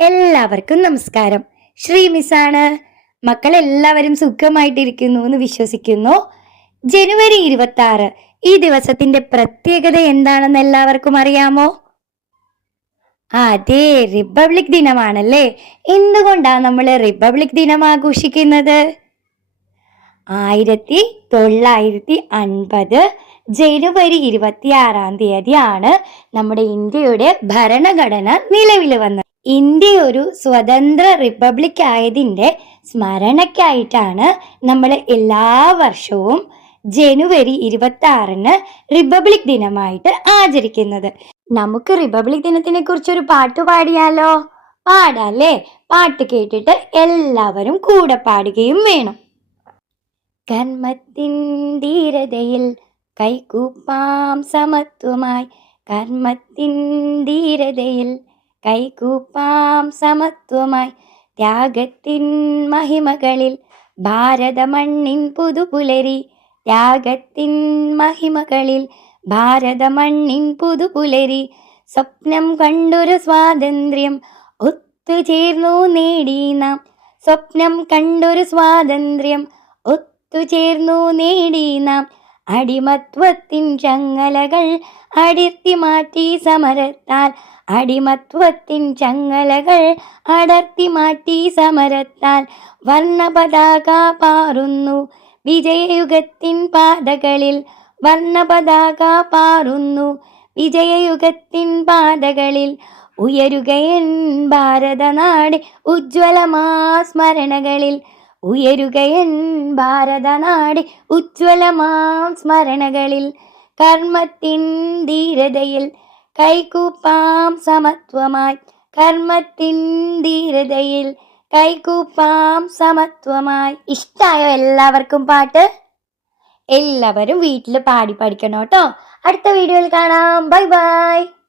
എല്ലാവർക്കും നമസ്കാരം. ശ്രീ മിസ്സാണ്. മക്കളെല്ലാവരും സുഖമായിട്ടിരിക്കുന്നു എന്ന് വിശ്വസിക്കുന്നു. ജനുവരി 26 ഈ ദിവസത്തിന്റെ പ്രത്യേകത എന്താണെന്ന് എല്ലാവർക്കും അറിയാമോ? അതെ, റിപ്പബ്ലിക് ദിനമാണല്ലേ. എന്തുകൊണ്ടാണ് നമ്മൾ റിപ്പബ്ലിക് ദിനം ആഘോഷിക്കുന്നത്? 1950 ജനുവരി 26 നമ്മുടെ ഇന്ത്യയുടെ ഭരണഘടന നിലവിൽ വന്നത്. ഇന്ത്യ ഒരു സ്വതന്ത്ര റിപ്പബ്ലിക് ആയതിന്റെ സ്മരണയ്ക്കായിട്ടാണ് നമ്മൾ എല്ലാ വർഷവും ജനുവരി 26 റിപ്പബ്ലിക് ദിനമായിട്ട് ആചരിക്കുന്നത്. നമുക്ക് റിപ്പബ്ലിക് ദിനത്തിനെ കുറിച്ചൊരു പാട്ട് പാടിയാലോ? പാടാല്ലേ? പാട്ട് കേട്ടിട്ട് എല്ലാവരും കൂടെ പാടുകയും വേണം. കർമ്മത്തിൻ ധീരതയിൽ കൈകൂപ്പാം സമത്വമായി, കർമ്മത്തിൻ ധീരതയിൽ കൈകൂപ്പാം സമത്വമായി, ത്യാഗത്തിൻ മഹിമകളിൽ ഭാരത മണ്ണിൻ പുതുപുലരി, ത്യാഗത്തിൻ മഹിമകളിൽ ഭാരത മണ്ണിൻ പുതുപുലരി, സ്വപ്നം കണ്ടൊരു സ്വാതന്ത്ര്യം ഒത്തുചേർന്നു നേടി നാം, സ്വപ്നം കണ്ടൊരു സ്വാതന്ത്ര്യം ഒത്തുചേർന്നു നേടി നാം, അടിമത്വത്തിൻ ചങ്ങലകൾ അടർത്തി മാറ്റി സമരത്താൽ, അടിമത്വത്തിൻ ചങ്ങലകൾ അടർത്തി മാറ്റി സമരത്താൽ, വർണ്ണപതാക പാറുന്നു വിജയയുഗത്തിൻ പാതകളിൽ, വർണ്ണപതാക പാറുന്നു വിജയയുഗത്തിൻ പാതകളിൽ, ഉയരുകയൻ ഭാരതനാട് ഉജ്ജ്വലമാ സ്മരണകളിൽ, ഉയരുകയൻ ഭാരതനാട് ഉജ്ജ്വലമാം സ്മരണകളിൽ, കർമ്മത്തിൻ ധീരതയിൽ കൈകൂപ്പാം സമത്വമായി, കർമ്മത്തിൻ ധീരതയിൽ കൈകൂപ്പാം സമത്വമായി. ഇഷ്ടായോ എല്ലാവർക്കും പാട്ട്? എല്ലാവരും വീട്ടിൽ പാടി പഠിക്കണം കേട്ടോ. അടുത്ത വീഡിയോയിൽ കാണാം. Bye bye.